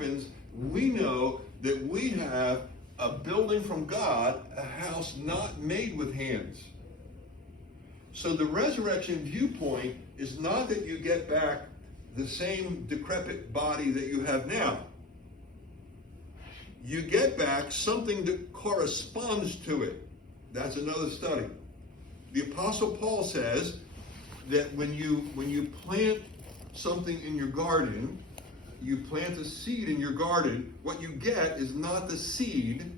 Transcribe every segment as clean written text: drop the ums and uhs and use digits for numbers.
happens, we know that we have a building from God, a house not made with hands. So the resurrection viewpoint is not that you get back the same decrepit body that you have now. You get back something that corresponds to it. That's another study. The Apostle Paul says that when you plant something in your garden, you plant a seed in your garden, what you get is not the seed,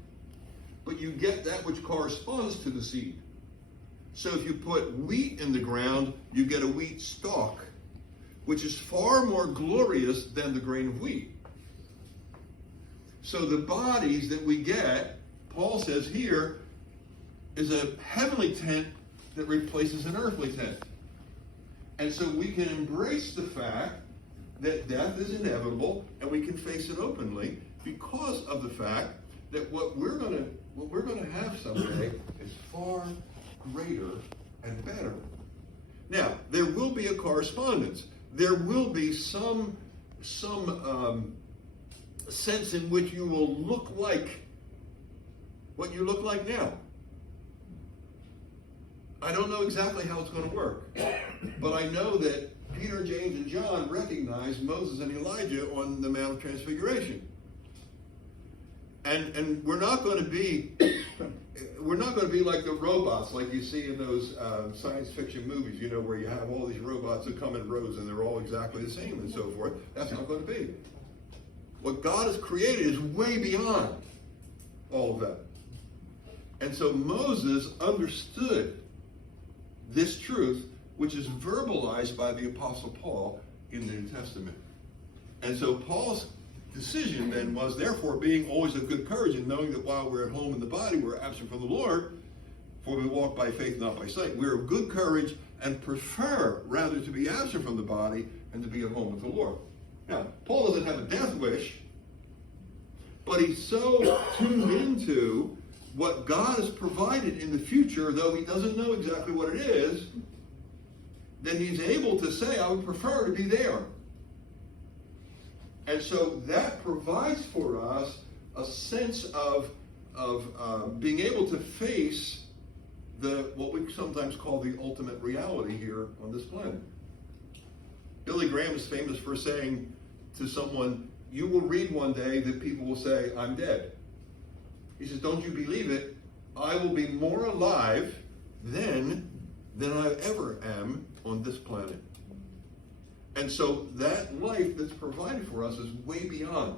but you get that which corresponds to the seed. So if you put wheat in the ground, you get a wheat stalk, which is far more glorious than the grain of wheat. So the bodies that we get, Paul says here, is a heavenly tent that replaces an earthly tent. And so we can embrace the fact that death is inevitable, and we can face it openly because of the fact that what we're going to have someday is far greater and better. Now, there will be a correspondence. There will be some sense in which you will look like what you look like now. I don't know exactly how it's going to work, but I know that Peter, James, and John recognized Moses and Elijah on the Mount of Transfiguration. And we're not going to be like the robots like you see in those science fiction movies, you know, where you have all these robots that come in rows and they're all exactly the same and so forth. That's not going to be. What God has created is way beyond all of that. And so Moses understood this truth, which is verbalized by the Apostle Paul in the New Testament. And so Paul's decision then was, therefore, being always of good courage and knowing that while we're at home in the body, we're absent from the Lord, for we walk by faith, not by sight. We're of good courage and prefer rather to be absent from the body and to be at home with the Lord. Now, Paul doesn't have a death wish, but he's so tuned into what God has provided in the future, though he doesn't know exactly what it is, that he's able to say, I would prefer to be there. And so that provides for us a sense of being able to face what we sometimes call the ultimate reality here on this planet. Billy Graham is famous for saying to someone, you will read one day that people will say, I'm dead. He says, don't you believe it? I will be more alive then than I ever am on this planet. And so that life that's provided for us is way beyond